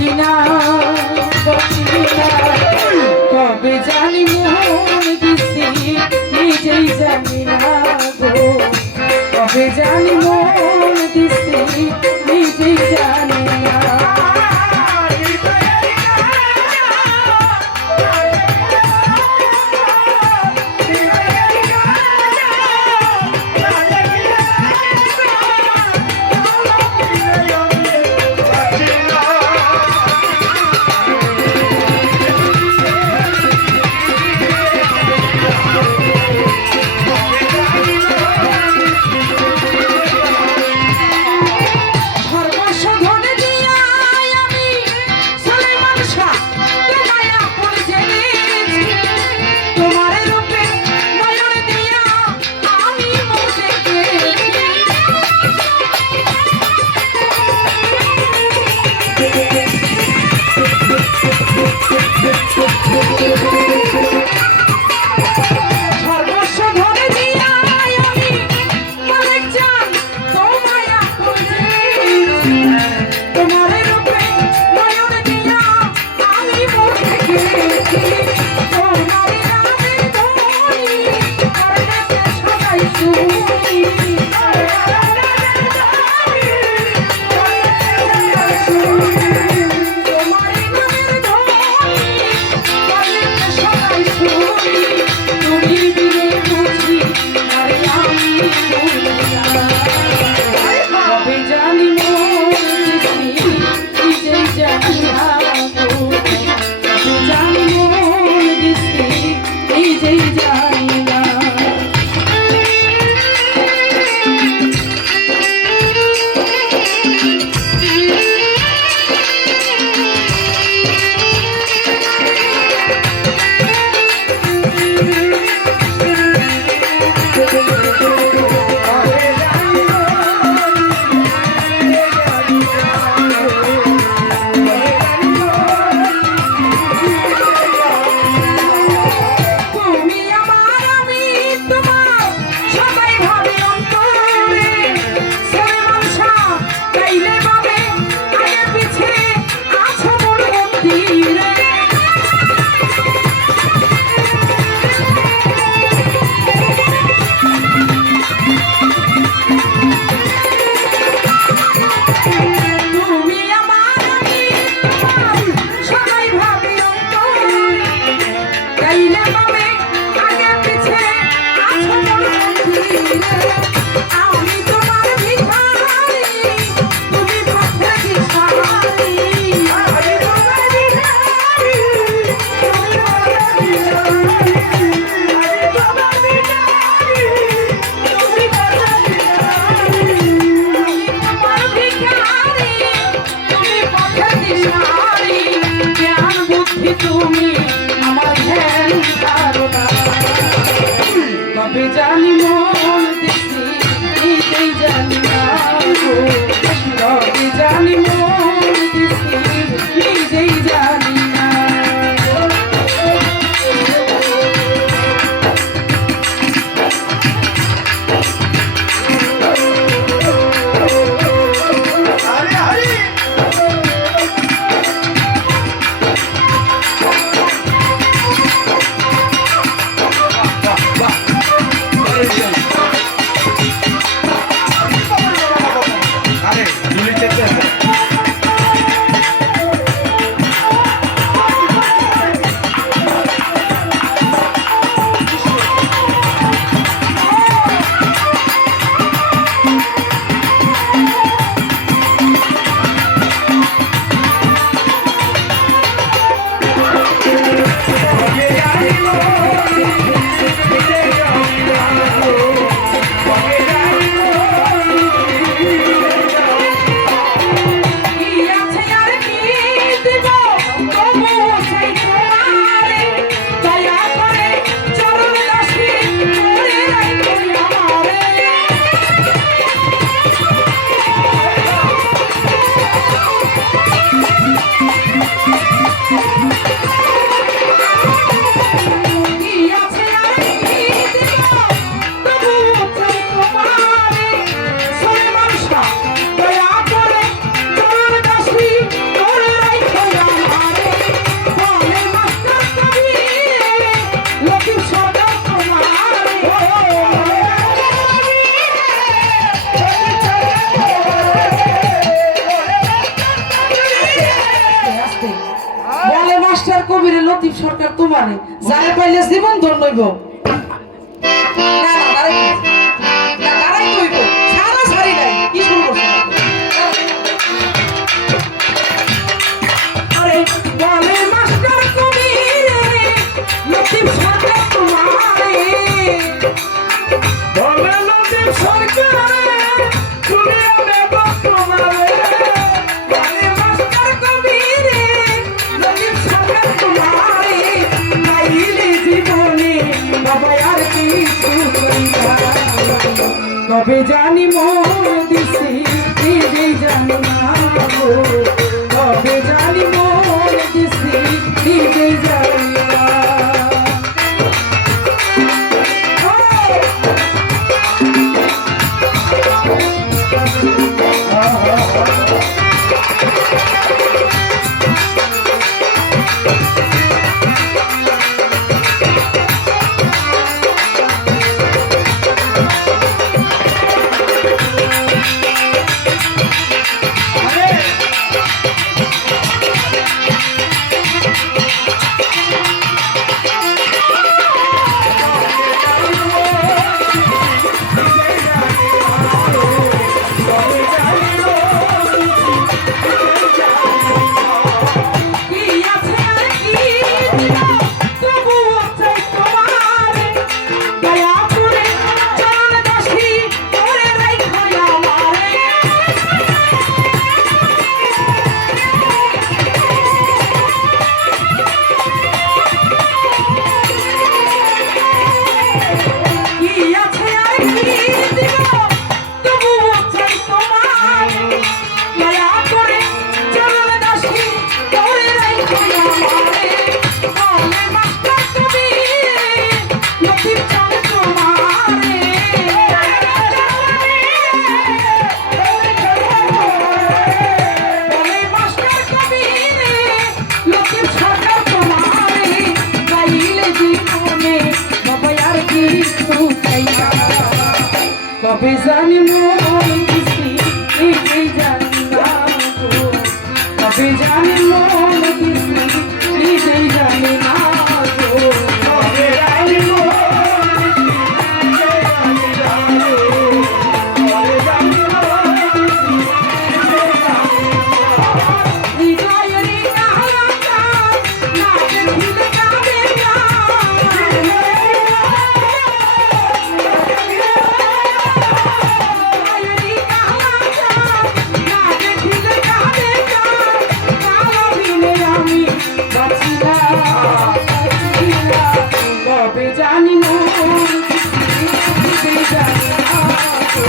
বাঁচি না কবে জানি মন দিছি নিজেই জানি না গো কবে জানি মন দিছি নিজেই জানি না কবিরে লতিফ সরকার তোমারে যারে পাইলে জীবন ধন্য হইব না না দাঁড়াই না দাঁড়াই হইব সারা সারি নাই কি শুরু করছ আরে বলে মাস্টার কবিরে লতিফ সরকার তোমারে বলে লতিফ সরকার তুমি নেব তোমারে বলে মাস্টার কবিরে লতিফ সরকার তোমারে নাইলে জীবনে বাবা আর কিছু কইরা কবে জানি মন দিছি নিজে জানি না গো কবে জানি মন দিছি নিজে জানি না কবে জানি মন দিছি নিজে জানি না গো কবে জানি মন দিছি নিজে জানি না গো কবে জানি মন কবে জানি মন দিছি জানি না গো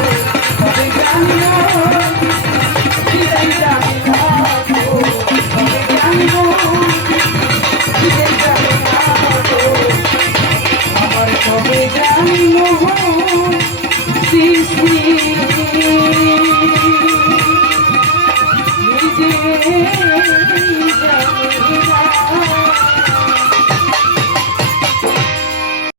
কবে জানি মন দিছি জানি না গো কবে জানি মন দিছি জানি না গো আমার কবে জানি মন দিছি নিজে